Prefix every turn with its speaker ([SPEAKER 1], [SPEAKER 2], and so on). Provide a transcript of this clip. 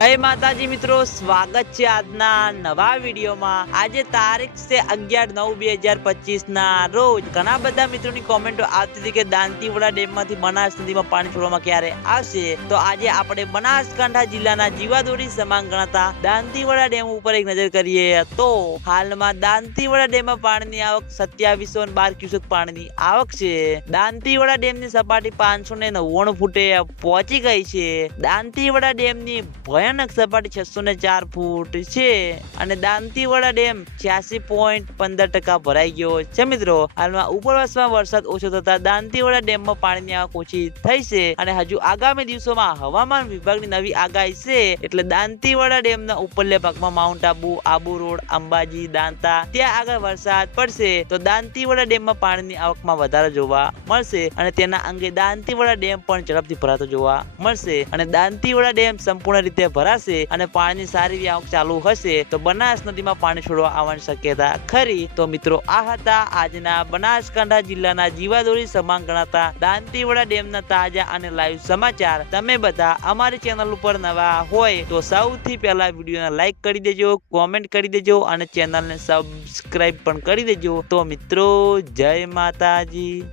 [SPEAKER 1] જય માતાજી મિત્રો, સ્વાગત છે આજના નવા વિડીયોમાં. આજે તારીખ છે અગિયાર નવ બે હજાર પચીસ ના રોજ. ઘણા બધા મિત્રોની કોમેન્ટો આવતી હતી કે દાંતીવાડા ડેમમાંથી બનાસ નદીમાં પાણી છોડવામાં ક્યારે આવશે? તો આજે આપણે બનાસકાંઠા જિલ્લાના જીવાદોરી સમાન ગણાતા દાંતીવાડા ડેમ ઉપર એક નજર કરીએ તો હાલમાં દાંતીવાડા ડેમમાં પાણીની આવક સત્યાવીસો બાર ક્યુસેક પાણીની આવક છે. દાંતીવાડા ડેમની સપાટી પાંચસો ને નવ્વાણું ફૂટે પહોંચી ગઈ છે. દાંતીવાડા ડેમની ભયાનક સપાટી છસો ને ચાર ફૂટ છે અને દાંતીવાડા ડેમ છ્યાસી પોઈન્ટ પંદર ટકા ભરાઈ ગયો છે મિત્રો. હાલમાં ઉપરવાસમાં વરસાદ ઓછો થતા દાંતીવાડા ડેમમાં પાણીની આવક ઓછી થઈ અને હજુ આગામી દિવસોમાં હવામાન વિભાગની નવી આગાહી છે એટલે દાંતીવાડા ડેમના ઉપરલે ભાગમાં માઉન્ટ આબુ આબુ રોડ, અંબાજી, દાંતા, ત્યાં આગળ વરસાદ પડશે તો દાંતીવાડા ડેમમાં પાણીની આવકમાં વધારો જોવા મળશે અને તેના અંગે દાંતીવાડા ડેમ પણ ઝડપથી ભરાતો જોવા મળશે અને દાંતીવાડા ડેમ સંપૂર્ણ રીતે ભરાશે અને પાણીની સારી આવક ચાલુ હશે, તો બનાસ નદીમાં પાણી છોડવા આવવાની શક્યતા ખરી. તો મિત્રો, આ હતા આજના બનાસકાંઠા જિલ્લાના જીવાદોરી સમાન ગણાતા દાંતીવાડા ડેમના તાજા અને લાઈવ સમાચાર. તમે બધા અમારી ચેનલ ઉપર નવા હોય, તો સૌથી પહેલા વિડીયોને લાઈક કરી દેજો, કોમેન્ટ કરી દેજો અને ચેનલને સબસ્ક્રાઇબ પણ કરી દેજો. તો મિત્રો, જય માતાજી.